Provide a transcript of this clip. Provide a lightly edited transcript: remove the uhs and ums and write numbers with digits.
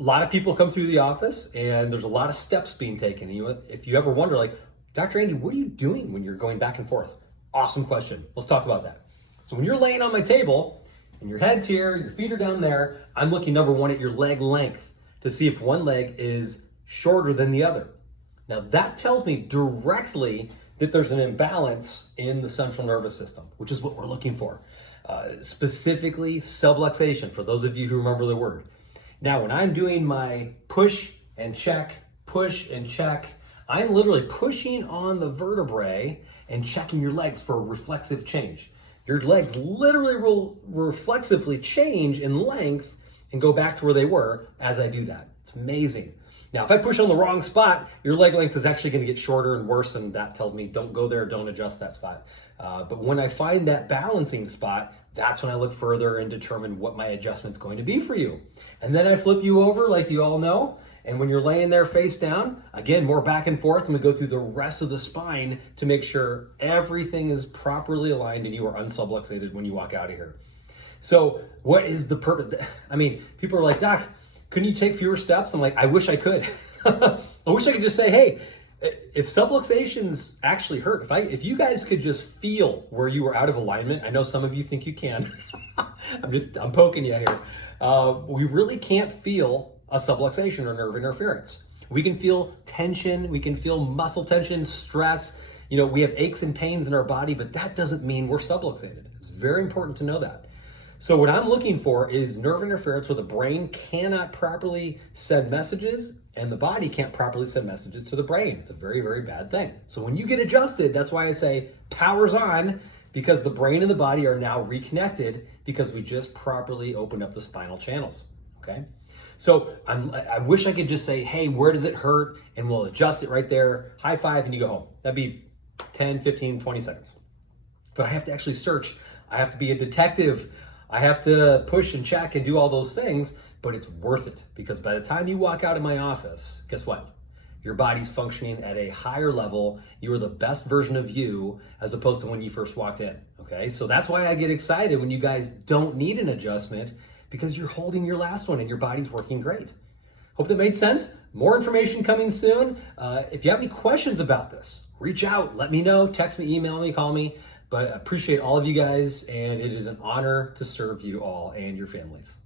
a lot of people come through the office and there's a lot of steps being taken. If you ever wonder, like, Dr. Andy, what are you doing when you're going back and forth? Awesome question. Let's talk about that. So when you're laying on my table and your head's here, your feet are down there, I'm looking, number one, at your leg length to see if one leg is shorter than the other. Now that tells me directly that there's an imbalance in the central nervous system, which is what we're looking for. Specifically subluxation, for those of you who remember the word. Now, when I'm doing my push and check, I'm literally pushing on the vertebrae and checking your legs for a reflexive change. Your legs literally will reflexively change in length and go back to where they were as I do that. It's amazing. Now, if I push on the wrong spot, your leg length is actually going to get shorter and worse, and that tells me don't go there, don't adjust that spot. But when I find that balancing spot, that's when I look further and determine what my adjustment's going to be for you. And then I flip you over, like you all know, and when you're laying there face down, again, more back and forth, I'm going to go through the rest of the spine to make sure everything is properly aligned and you are unsubluxated when you walk out of here. So what is the purpose? I mean, people are like, Doc, couldn't you take fewer steps? I'm like, I wish I could. I wish I could just say, hey, if subluxations actually hurt, if you guys could just feel where you were out of alignment, I know some of you think you can. I'm poking you here. We really can't feel a subluxation or nerve interference. We can feel tension, we can feel muscle tension, stress. We have aches and pains in our body, but that doesn't mean we're subluxated. It's very important to know that. So what I'm looking for is nerve interference where the brain cannot properly send messages and the body can't properly send messages to the brain. It's a very, very bad thing. So when you get adjusted, that's why I say power's on, because the brain and the body are now reconnected because we just properly opened up the spinal channels, okay? So I wish I could just say, hey, where does it hurt? And we'll adjust it right there, high five, and you go home. That'd be 10, 15, 20 seconds. But I have to actually search. I have to be a detective. I have to push and check and do all those things, but it's worth it because by the time you walk out of my office, guess what? Your body's functioning at a higher level. You are the best version of you as opposed to when you first walked in, okay? So that's why I get excited when you guys don't need an adjustment because you're holding your last one and your body's working great. Hope that made sense. More information coming soon. If you have any questions about this, reach out, let me know, text me, email me, call me. But I appreciate all of you guys, and it is an honor to serve you all and your families.